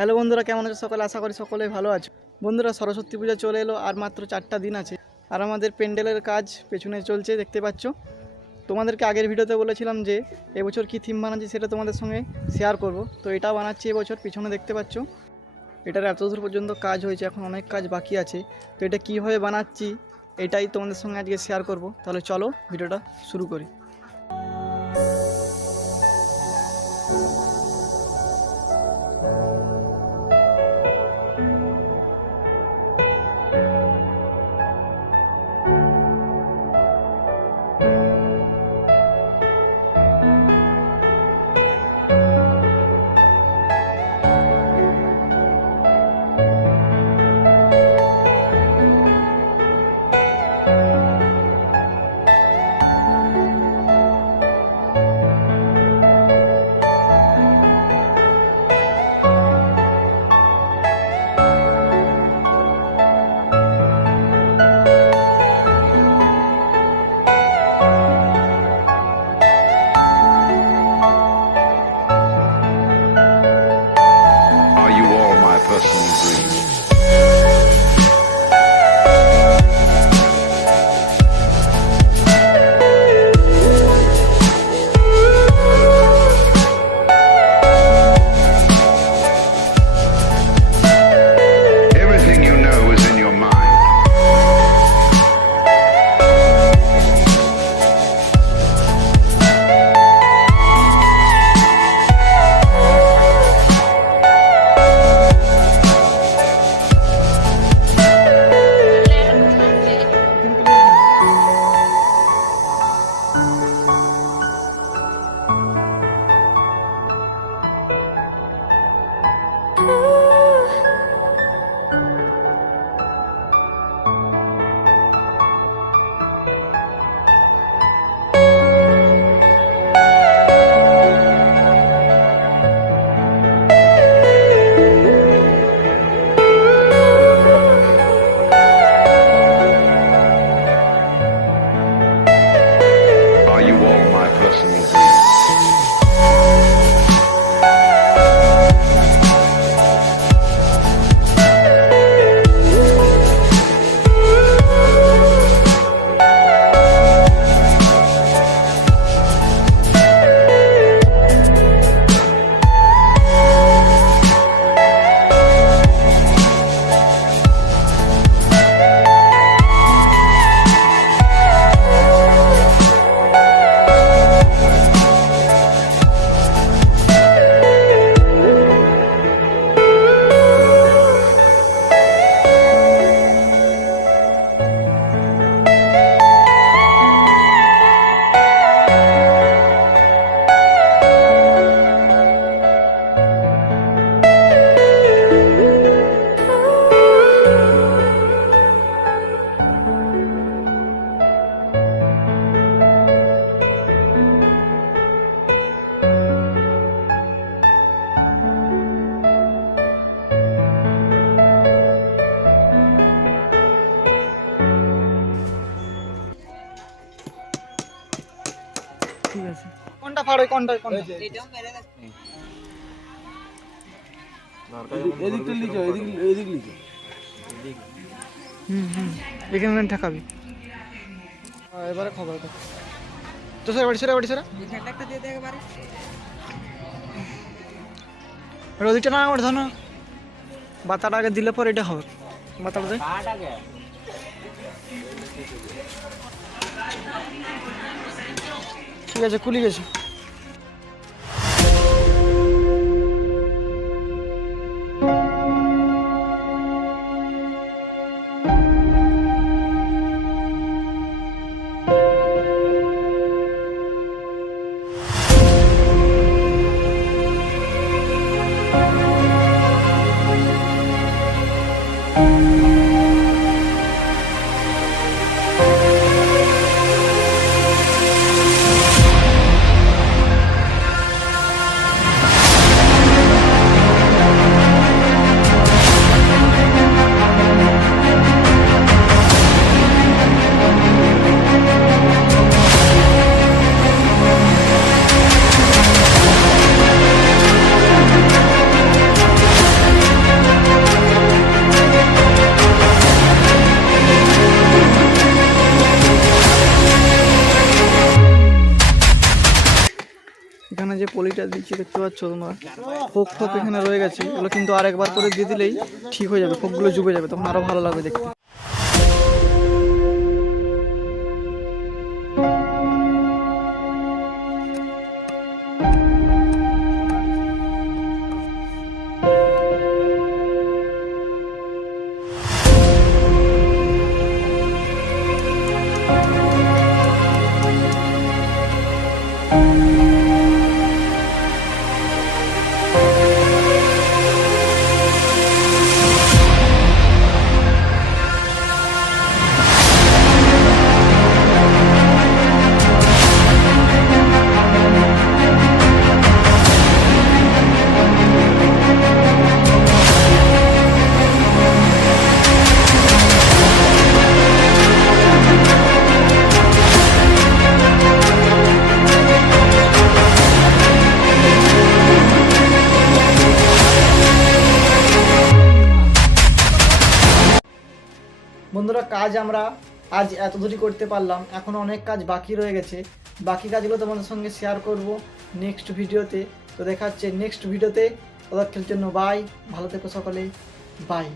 Hello বন্ধুরা, কেমন আছো সকলে? আশা করি সকলেই ভালো আছো। বন্ধুরা, সরস্বতী পূজা চলে এলো, আর মাত্র 4টা দিন আছে। আর আমাদের প্যান্ডেলের কাজ পেছনে চলছে, দেখতে পাচ্ছ। তোমাদেরকে আগের ভিডিওতে বলেছিলাম যে এবছর কী থিম বানাচ্ছি সেটা তোমাদের সঙ্গে শেয়ার করব। তো এটা বানাচ্ছি এবছর, পিছনে দেখতে পাচ্ছ। এটার এতদূর পর্যন্ত কাজ হয়েছে, এখন অনেক কাজ বাকি আছে। তো এটা কীভাবে বানাচ্ছি এটাই তোমাদের সঙ্গে আজকে শেয়ার করব। তাহলে চলো ভিডিওটা শুরু করি। Personal dream. Everything you know is in your mind. Are you all my personal dreams? ঠিক আছে, কোনটা ফাড়ো? কোনটা এখানে ঠেকাবি। এবারে খবর তো স্যার, বাড়ি সেরা ওদিকটা না আমার ধর না, বাতাটা আগে দিলে পর এটা হবে। বাতাটা দে, ঠিক আছে, খুলে গেছে। পলিটা দিচ্ছি, দেখতে পাচ্ছ তোমরা। ফোক ফোক এখানে রয়ে গেছে, এগুলো কিন্তু আরেকবার করে দিয়ে দিলেই ঠিক হয়ে যাবে, ফোকগুলো জুবে যাবে, তখন আরও ভালো লাগবে দেখতে। বন্ধুরা, কাজ আমরা আজ এত দূরই করতে পারলাম, এখনও অনেক কাজ বাকি রয়ে গেছে। বাকি কাজগুলো তোমাদের সঙ্গে শেয়ার করব নেক্সট ভিডিওতে। তো দেখা হচ্ছে নেক্সট ভিডিওতে। ততক্ষণের জন্য বাই, ভালো থেকো সকলে, বাই।